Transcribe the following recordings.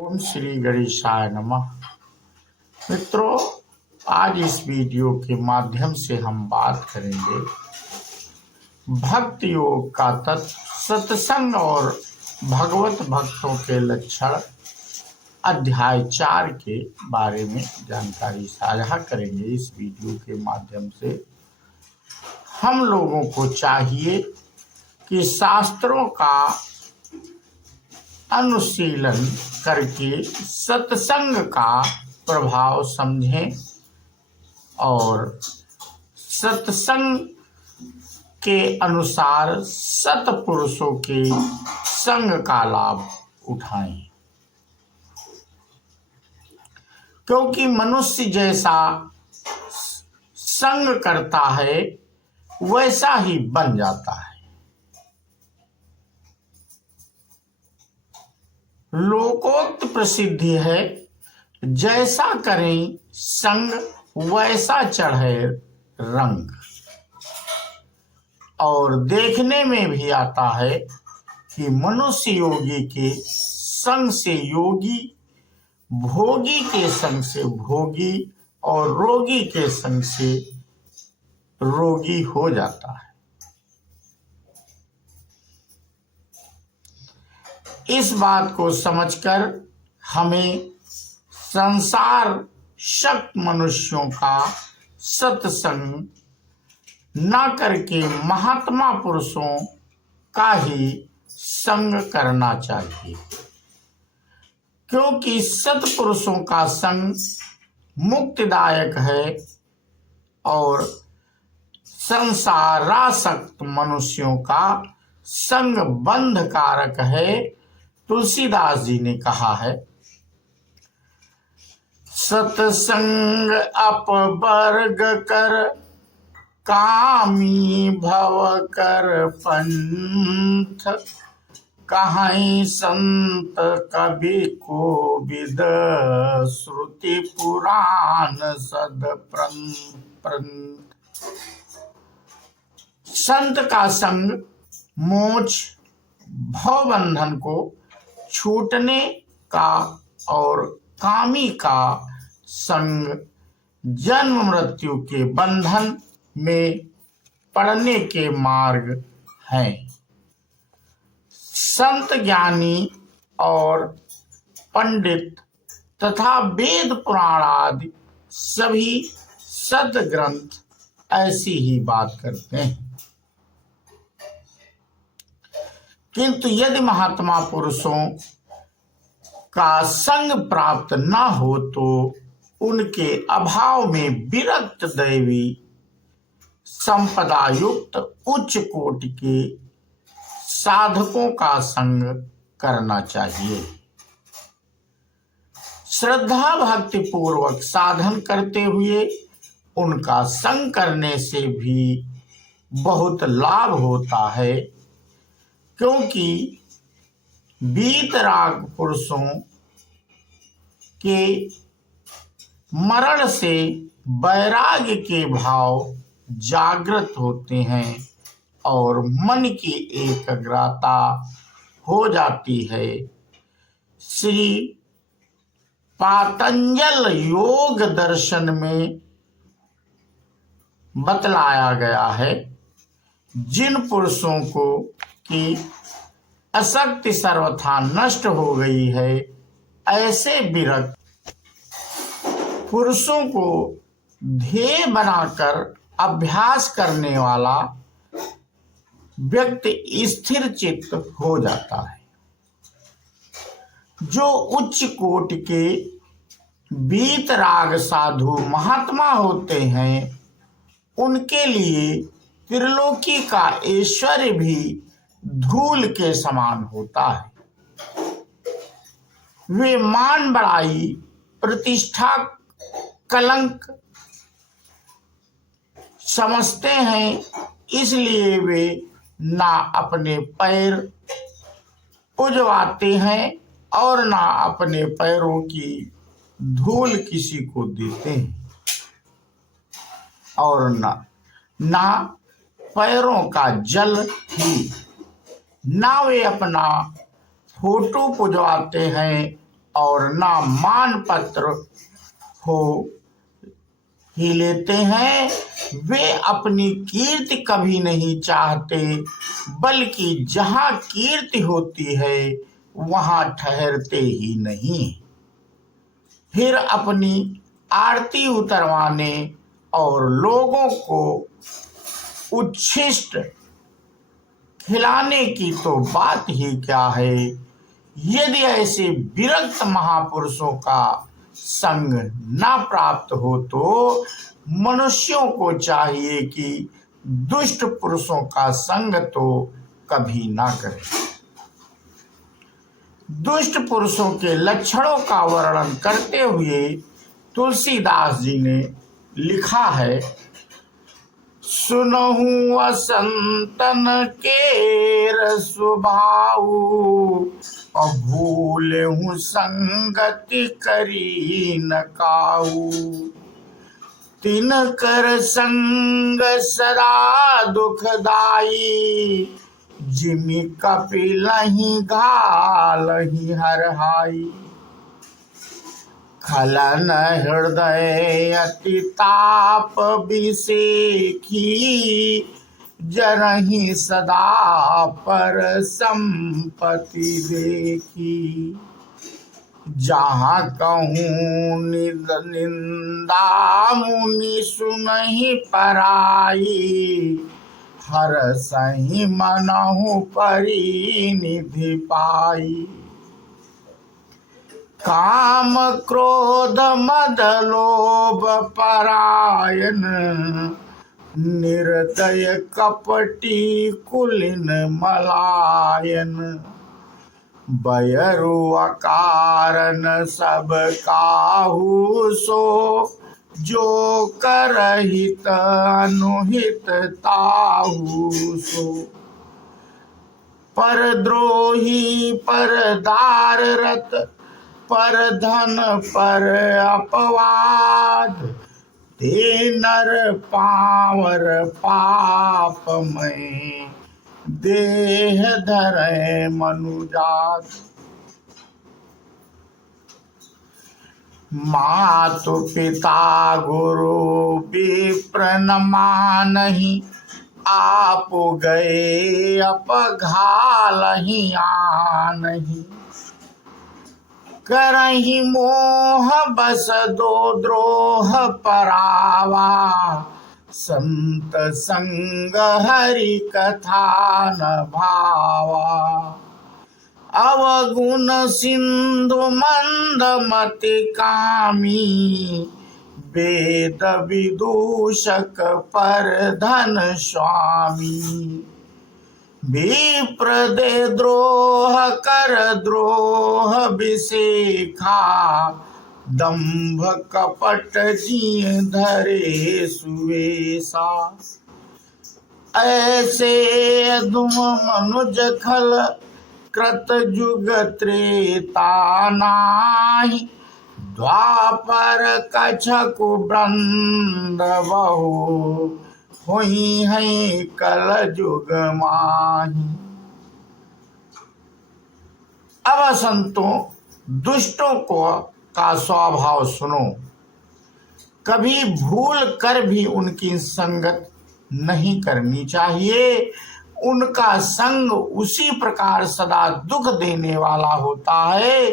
ओम श्री गणेशाय नमः। मित्रों, आज इस वीडियो के माध्यम से हम बात करेंगे भक्ति योग का तत्व, सत्संग और भगवत भक्तों के लक्षण, अध्याय 4 के बारे में जानकारी साझा करेंगे। इस वीडियो के माध्यम से हम लोगों को चाहिए कि शास्त्रों का अनुशीलन करके सत्संग का प्रभाव समझें और सत्संग के अनुसार सत्पुरुषों के संग का लाभ उठाएं, क्योंकि मनुष्य जैसा संग करता है वैसा ही बन जाता है। लोकोक्त प्रसिद्धि है, जैसा करें संग वैसा चढ़े रंग। और देखने में भी आता है कि मनुष्य योगी के संग से योगी, भोगी के संग से भोगी और रोगी के संग से रोगी हो जाता है। इस बात को समझकर हमें संसार शक्त मनुष्यों का सत्संग न करके महात्मा पुरुषों का ही संग करना चाहिए, क्योंकि सत्पुरुषों का संग मुक्तिदायक है और संसारासक्त मनुष्यों का संग बंधकारक है। तुलसीदास जी ने कहा है, सत्संग अपवर्ग कर कामी भव कर पंथ, कहीं संत कवि को विद श्रुति पुराण सद प्रंथ। संत का संग मोक्ष भव बंधन को छूटने का और कामी का संग जन्म मृत्यु के बंधन में पड़ने के मार्ग हैं। संत ज्ञानी और पंडित तथा वेद पुराण आदि सभी सद्ग्रंथ ऐसी ही बात करते हैं, किंतु यदि महात्मा पुरुषों का संग प्राप्त न हो तो उनके अभाव में विरक्त दैवी संपदा युक्त उच्च कोटि के साधकों का संग करना चाहिए। श्रद्धा भक्ति पूर्वक साधन करते हुए उनका संग करने से भी बहुत लाभ होता है, क्योंकि वीतराग पुरुषों के मरण से वैराग्य के भाव जागृत होते हैं और मन की एकाग्रता हो जाती है। श्री पातंजल योग दर्शन में बतलाया गया है, जिन पुरुषों को कि आसक्ति सर्वथा नष्ट हो गई है, ऐसे विरक्त पुरुषों को ध्येय बनाकर अभ्यास करने वाला व्यक्ति स्थिर चित्त हो जाता है। जो उच्च कोटि के वीतराग साधु महात्मा होते हैं, उनके लिए त्रिलोकी का ऐश्वर्य भी धूल के समान होता है। वे मान बढ़ाई, प्रतिष्ठा, कलंक समझते हैं, इसलिए वे ना अपने पैर पुजवाते हैं और ना अपने पैरों की धूल किसी को देते हैं और ना पैरों का जल ही। ना वे अपना फोटो पुजवाते हैं और ना मान पत्र हो ही लेते हैं। वे अपनी कीर्ति कभी नहीं चाहते, बल्कि जहाँ कीर्ति होती है वहाँ ठहरते ही नहीं। फिर अपनी आरती उतरवाने और लोगों को उच्छिष्ट खिलाने की तो बात ही क्या है। यदि ऐसे विरक्त महापुरुषों का संग ना प्राप्त हो तो मनुष्यों को चाहिए कि दुष्ट पुरुषों का संग तो कभी ना करें। दुष्ट पुरुषों के लक्षणों का वर्णन करते हुए तुलसीदास जी ने लिखा है, सुनहु वसंतन केर स्वभाऊ, भूलहु संगति करी न काऊ। तिनकर संग सदा दुखदाई, जिमि कपिलहि घालहि हरहाई। खलन हृदय अति ताप बिसेखी, जरहि सदा पर संपत्ति देखी। जहाँ कहूँ निंदा मुनि सुनहि पराई, हर सही मनहु परिनिधि पाई। काम क्रोध मद लोभ परायण, निर्दय कपटी कुलीन मलायन। बयरु अकारन सब काहू सो, जो करहित अनुहित ताहू सो। परद्रोही परदार रत, पर धन पर अपवाद। ते नर पावर पाप में, देह धरे मनुजात। मातु पिता गुरु विप्र न मानहि, आप गए अपघालहि आनहि। करहि मोह बस दो द्रोह परावा, संत संग हरि कथा न भावा। अवगुण सिंधु मंद मति कामी, वेद विदूषक पर धन स्वामी। विप्र दे द्रोह कर द्रोह बिसेखा, दंभ कपट जिय धरे सुवेशा। ऐसे अधम मनुज खल कृत जुग त्रेता नाहि, द्वापर कछकु वृंद बहु, हुई है कल जुग माही। अब संतों, दुष्टों को का स्वभाव सुनो। कभी भूल कर भी उनकी संगत नहीं करनी चाहिए। उनका संग उसी प्रकार सदा दुख देने वाला होता है,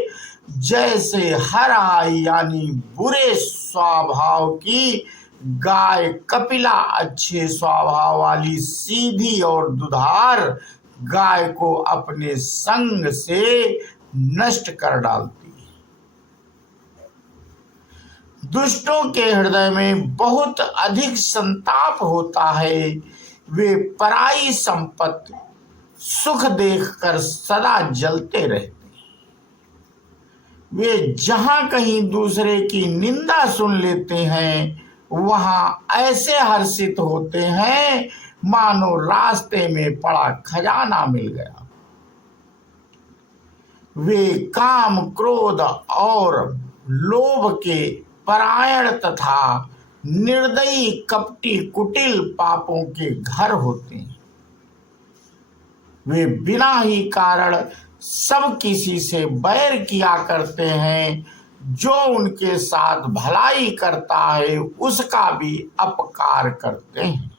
जैसे हर आई यानी बुरे स्वभाव की गाय कपिला अच्छे स्वभाव वाली सीधी और दुधार गाय को अपने संग से नष्ट कर डालती है। दुष्टों के हृदय में बहुत अधिक संताप होता है। वे पराई संपत्ति सुख देखकर सदा जलते रहते। वे जहां कहीं दूसरे की निंदा सुन लेते हैं, वहां ऐसे हर्षित होते हैं मानो रास्ते में पड़ा खजाना मिल गया। वे काम क्रोध और लोभ के परायण तथा निर्दयी कपटी कुटिल पापों के घर होते हैं। वे बिना ही कारण सब किसी से बैर किया करते हैं, जो उनके साथ भलाई करता है उसका भी अपकार करते हैं।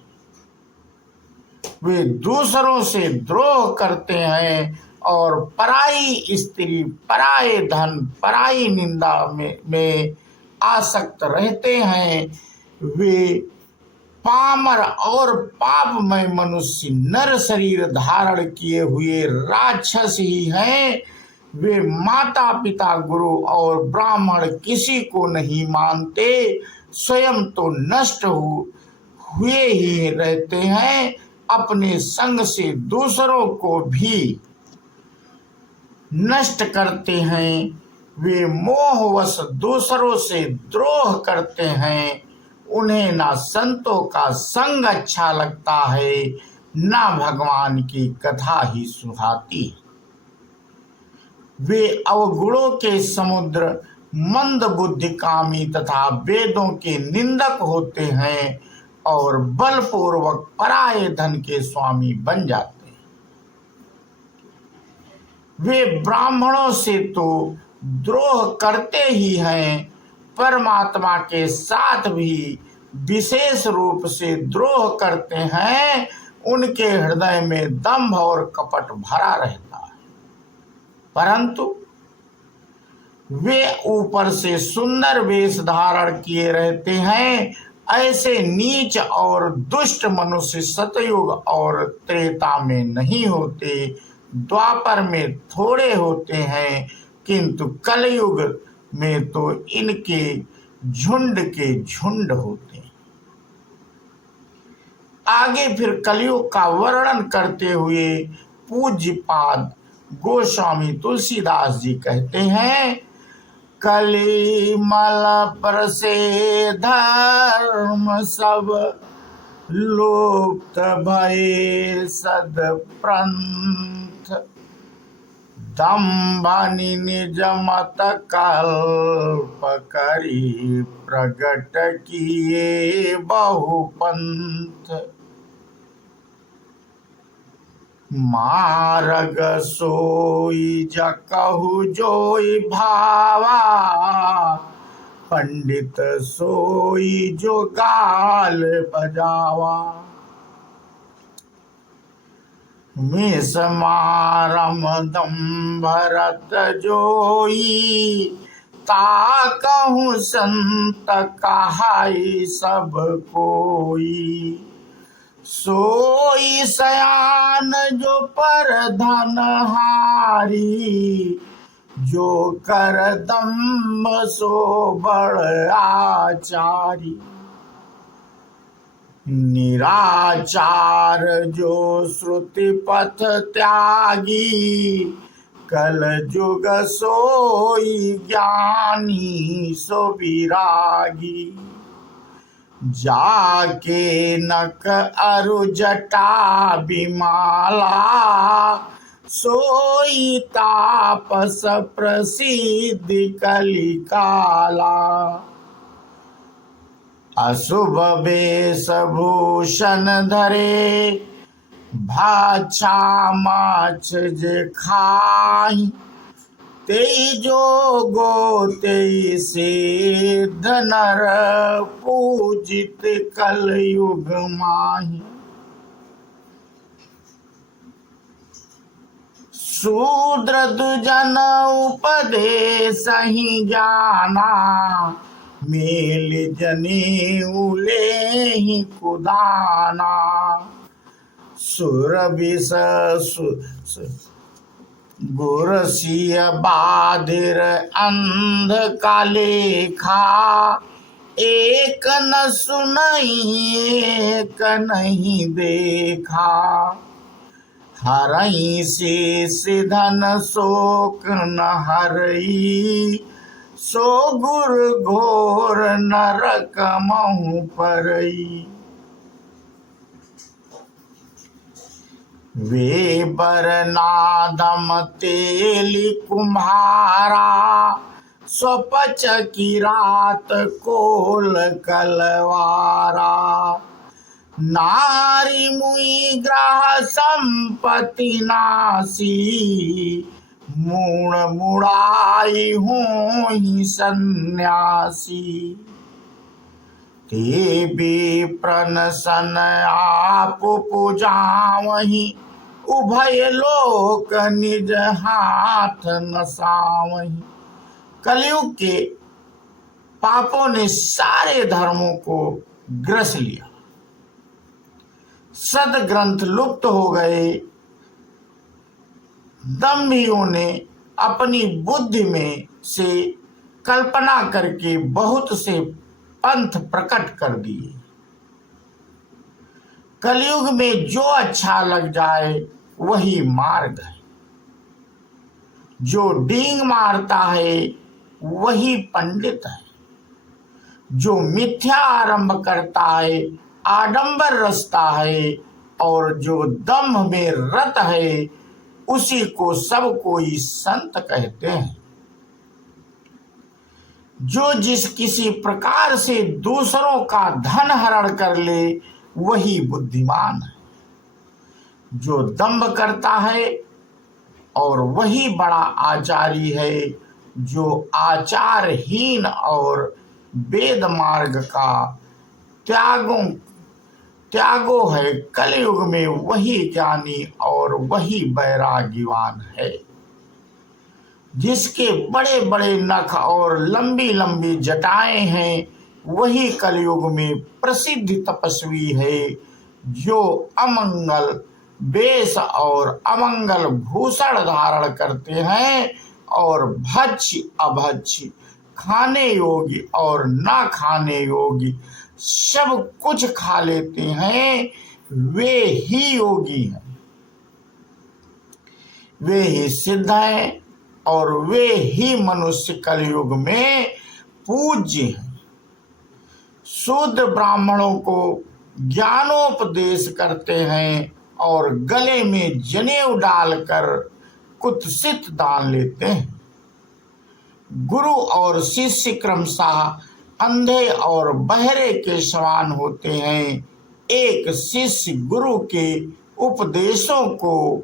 वे दूसरों से द्रोह करते हैं और पराई स्त्री, पराये धन, पराई निंदा में आसक्त रहते हैं। वे पामर और पापमय मनुष्य नर शरीर धारण किए हुए राक्षस ही हैं। वे माता पिता, गुरु और ब्राह्मण किसी को नहीं मानते, स्वयं तो नष्ट हुए ही रहते हैं, अपने संग से दूसरों को भी नष्ट करते हैं। वे मोहवश दूसरों से द्रोह करते हैं। उन्हें ना संतों का संग अच्छा लगता है, ना भगवान की कथा ही सुहाती है। वे अवगुणों के समुद्र, मंद बुद्धि, कामी तथा वेदों के निंदक होते हैं और बलपूर्वक पराये धन के स्वामी बन जाते हैं। वे ब्राह्मणों से तो द्रोह करते ही हैं, परमात्मा के साथ भी विशेष रूप से द्रोह करते हैं। उनके हृदय में दंभ और कपट भरा रहता है, परंतु वे ऊपर से सुंदर वेश धारण किए रहते हैं। ऐसे नीच और दुष्ट मनुष्य सतयुग और त्रेता में नहीं होते, द्वापर में थोड़े होते हैं, किंतु कलयुग में तो इनके झुंड के झुंड होते हैं। आगे फिर कलयुग का वर्णन करते हुए पूज्यपाद गोस्वामी तुलसीदास जी कहते हैं, कलिमल परसे धर्म सब लुप्त भये सदपंथ, दम्भ निज मत कल्प करी प्रगट किए बहुपंथ, मार्ग सोई जकहु जोई भावा, पंडित सोई जो गाल बजावा, मेष मारम दम भरत जोई, ताकहु संत कहाई सब कोई, सोई सयान जो पर धनहारी, जो कर दम्भ सो बड़ आचारी, निराचार जो श्रुति पथ त्यागी, कल जुग सोई ज्ञानी सो विरागी, जाके नक अरु जटा बिमाला, सोई तापस प्रसिद्ध कलिकाला, अशुभ वेश भूषण धरे, भाछा माछ जे खाई, तेई जोगो तेई सिद्ध नर, पूजित कलयुग माही, शूद्र दुजन उपदेश ही जाना, मेल जने उले ही कुदाना, सुर विष गुरसिय बाधिर अंध का लेखा, एक न सुनई एक नहीं देखा, हरई से धन शोक न हरई, सो गुर घोर नरक महु परई, वे बरनादम तेली कुम्हारा, स्वपच की रात कोल कलवारा, नारी मुई ग्रह संपत्ति नासी, मूण मुड़ाई हूँ ही सन्यासी, ते विप्रन सन आप पुजावही, उभय लोक निज हाथ नसावही। कलयुग के पापों ने सारे धर्मों को ग्रस लिया, सदग्रंथ लुप्त हो गए। दंभियों ने अपनी बुद्धि में से कल्पना करके बहुत से पंथ प्रकट कर दिए। कलयुग में जो अच्छा लग जाए वही मार्ग है। जो डींग मारता है वही पंडित है। जो मिथ्या आरंभ करता है आडंबर रचता है, और जो दम्भ में रत है उसी को सब कोई संत कहते हैं। जो जिस किसी प्रकार से दूसरों का धन हरण कर ले वही बुद्धिमान है। जो दंभ करता है और वही बड़ा आचारी है। जो आचारहीन और वेद मार्ग का त्यागो है, कलयुग में वही ज्ञानी और वही वैराग्यवान है। जिसके बड़े बड़े नख और लंबी लंबी जटाएं हैं वही कलयुग में प्रसिद्ध तपस्वी है। जो अमंगल वेश और अमंगल भूषण धारण करते हैं और भक्ष्य अभक्ष्य, खाने योगी और ना खाने योगी सब कुछ खा लेते हैं, वे ही योगी हैं। वे ही सिद्ध हैं और वे ही मनुष्य कलयुग में पूज्य हैं। शूद्र ब्राह्मणों को ज्ञानोपदेश करते हैं और गले में जनेऊ डालकर कुत्सित दान लेते हैं। गुरु और शिष्य क्रमशः अंधे और बहरे के समान होते हैं। एक शिष्य गुरु के उपदेशों को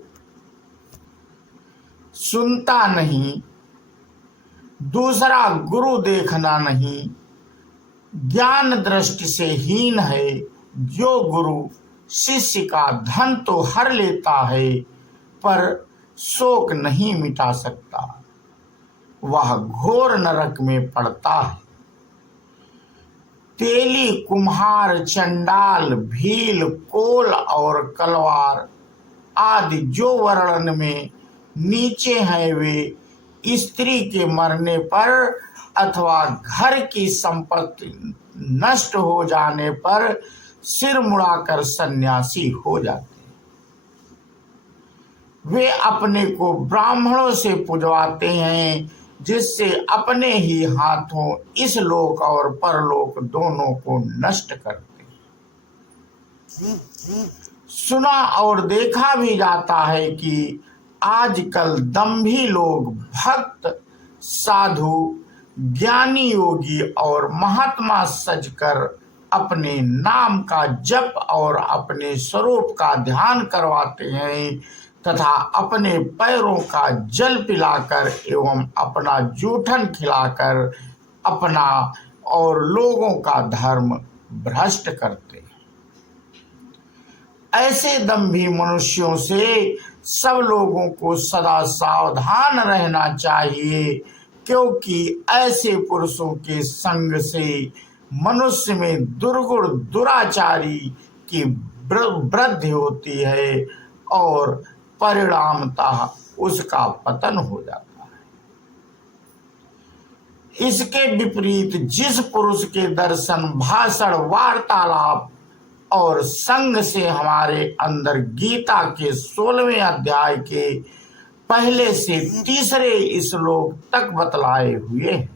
सुनता नहीं, दूसरा गुरु देखना नहीं, ज्ञान दृष्टि से हीन है। जो गुरु शिष्य का धन तो हर लेता है पर शोक नहीं मिटा सकता, वह घोर नरक में पड़ता है। तेली, कुम्हार, चंडाल, भील, कोल और कलवार आदि जो वर्ण में नीचे हैं वे स्त्री के मरने पर अथवा घर की संपत्ति नष्ट हो जाने पर सिर मुड़ाकर सन्यासी हो जाते। वे अपने को ब्राह्मणों से पुजवाते हैं, जिससे अपने ही हाथों इस लोक और परलोक दोनों को नष्ट करते। सुना और देखा भी जाता है कि आजकल दंभी लोग भक्त, साधु, ज्ञानी, योगी और महात्मा सजकर अपने नाम का जप और अपने स्वरूप का ध्यान करवाते हैं तथा अपने पैरों का जल पिलाकर एवं अपना जूठन खिलाकर अपना और लोगों का धर्म भ्रष्ट करते हैं। ऐसे दंभी मनुष्यों से सब लोगों को सदा सावधान रहना चाहिए, क्योंकि ऐसे पुरुषों के संग से मनुष्य में दुर्गुण दुराचारी की वृद्धि होती है और परिणामतः उसका पतन हो जाता है। इसके विपरीत जिस पुरुष के दर्शन, भाषण, वार्तालाप और संग से हमारे अंदर गीता के 16वें अध्याय के पहले से तीसरे श्लोक तक बतलाए हुए हैं,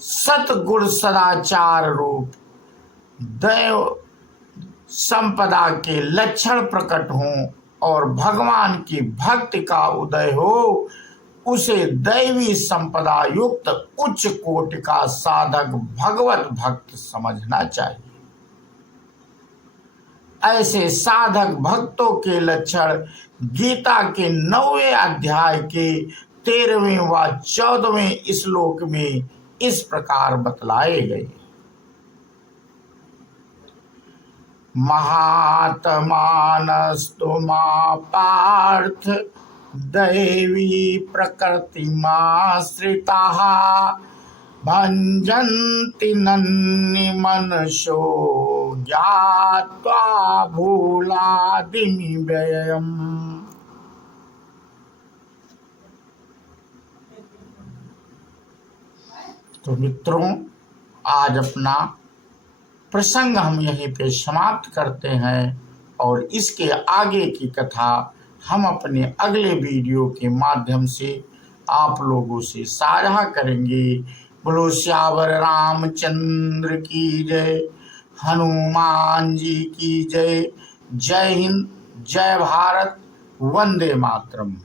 सतगुण सदाचार रूप दैव संपदा के लक्षण प्रकट हों और भगवान की भक्ति का उदय हो, उसे दैवी संपदा युक्त उच्च कोटि का साधक भगवत भक्त समझना चाहिए। ऐसे साधक भक्तों के लक्षण गीता के 9वें अध्याय के 13वें व 14वें श्लोक में इस प्रकार बतलाए गए। महात्मानस्तु मा पार्थ दैवी प्रकृतिमाश्रिताः भञ्जन्ति नन्निमनसो ज्ञात्वा भूलादिनि व्ययम्। तो मित्रों, आज अपना प्रसंग हम यहीं पे समाप्त करते हैं और इसके आगे की कथा हम अपने अगले वीडियो के माध्यम से आप लोगों से साझा करेंगे। बोलो श्यावर रामचंद्र की जय, हनुमान जी की जय। जय हिंद, जय भारत, वंदे मातरम।